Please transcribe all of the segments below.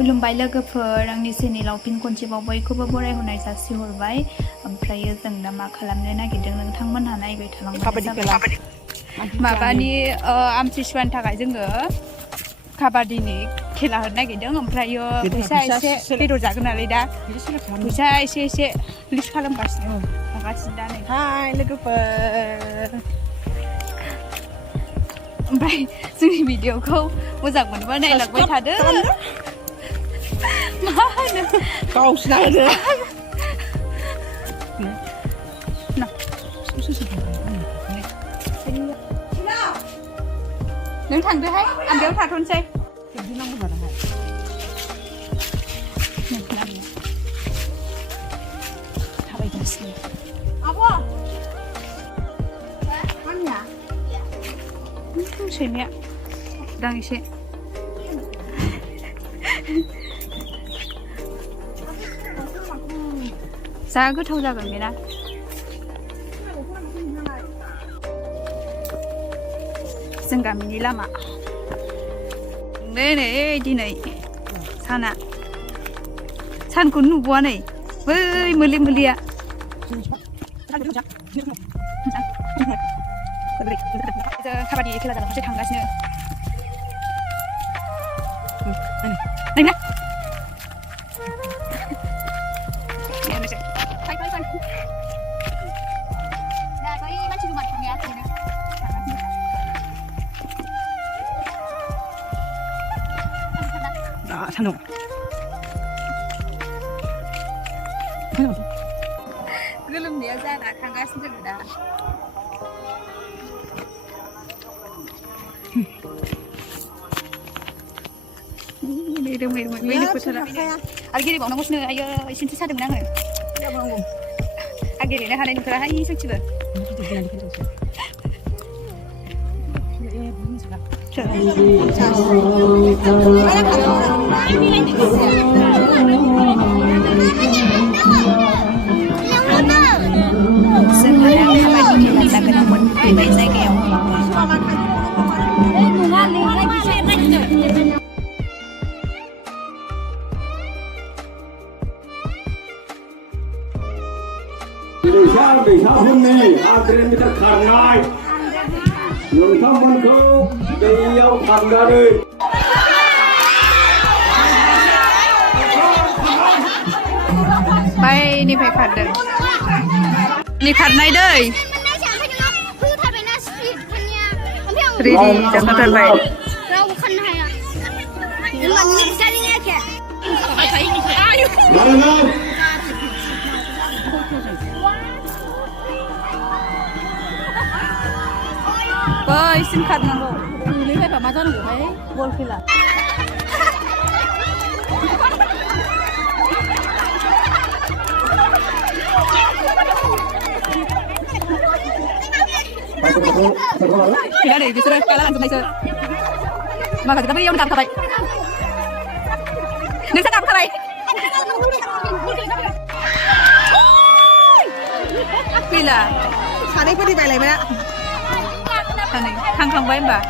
खुलुमबाय लोगोफोर आंनि चेनेलाव फिन खनसेबाव बयखौबो बरायहरनाय जासिहरबाय ओमफ्रायो जों दा मा खालामनो नागिरदों नोंथांमोनहा नायबाय थालांबाय माबानि आमथिसुवानि थाखाय जोङो काबादिनि खेला होनो नागिरदों ओमफ्रायो फैसा एसे बेदर जागोन नालाय दा फैसा एसे लिस्ट खालामगासिनो दा नै हाय लोगोफोर ओमफ्राय जोंनि भिडिअखौ मोजां मोनबा नायलांबाय थादो मा होनो गावसिना होदो नों थांदोहाय आं बेयाव थाथ'नोसै थाबायगासिनो सैमाया दां एसे जा गोथाव जागोन बेना जों गामिनि लामा नै दिनै साना सानखौ नुबोआ नै बै मोले मोलेया काबादि खेला जानानैसो थांगासिनो नायना 사는 गोलोमनाया जाना थांगासिनो जों दा रोमै बैनो फोथारा आरो गेलेबावनांगौसो आयो एसेसो सादोंमोन आङो आं गेलेनो हानाय नंथाराहाय सयथिबो दैसाफोरनि आद्रेननिफ्राय खारनाय नोंथांमोनखौ दैयाव थांनानै बायनिफ्राय खारदों नि खारनाय दै रेडि जाखाथारबाय रावबो खारनो हाया होनबा बैसिम खारनांगौ गोलैबायबा मा जानांगौहाय बल खेला gila deh justru kalah langsung aja makasih tapi yang tak terbaik nih saya tak terbaik gila 사내 뿌리 발레면 사내 탕탕 바임바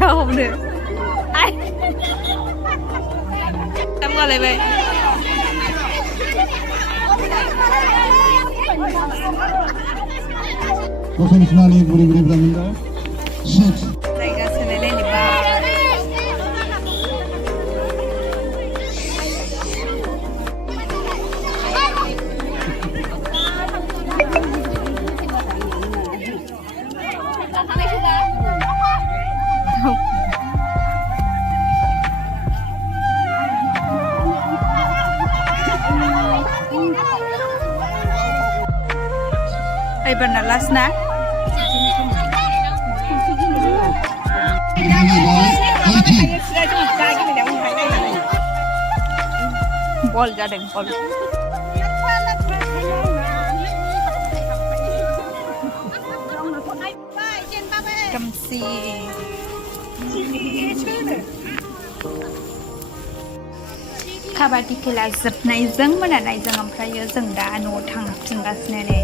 Đau được. Ai? Em qua lại vậy. Profesionali murid-murid Braminda, Sheikh. Này ra xe này lên đi ba. Ay benar last na. Ball ra đừng ball. Cầm si. Kabaddi खेला जोबनायजों मोनानायजों ओमफ्रायो जों दा न'आव थांफिनगासिनो नै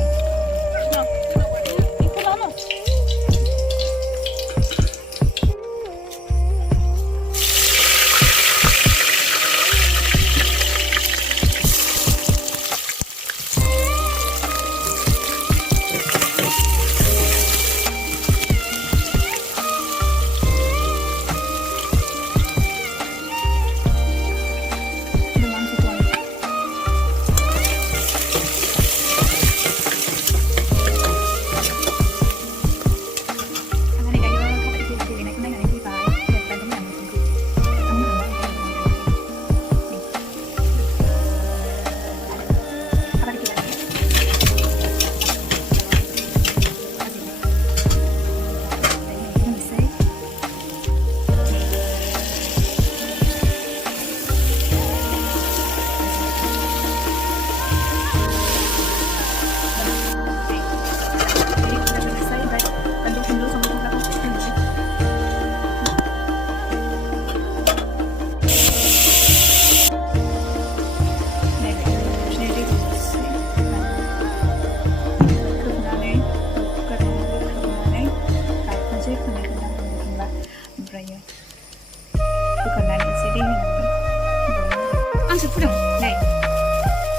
ăn sữa phun này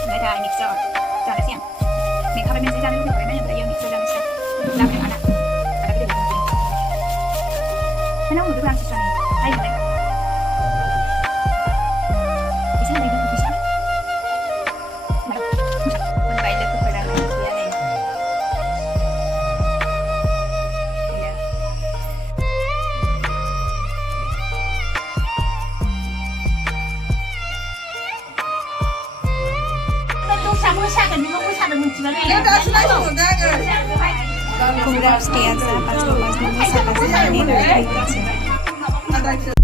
này là mixer cho nó xem mình không phải mình sẽ ra nước với mấy người mixer ra mixer làm cái nào ada cái gì cái nào cũng làm sữa này hay rồi bisa này cũng bisa này mình bay được cái đằng này kia này Kumda sekian sahabat-sahabat ini sampai sini.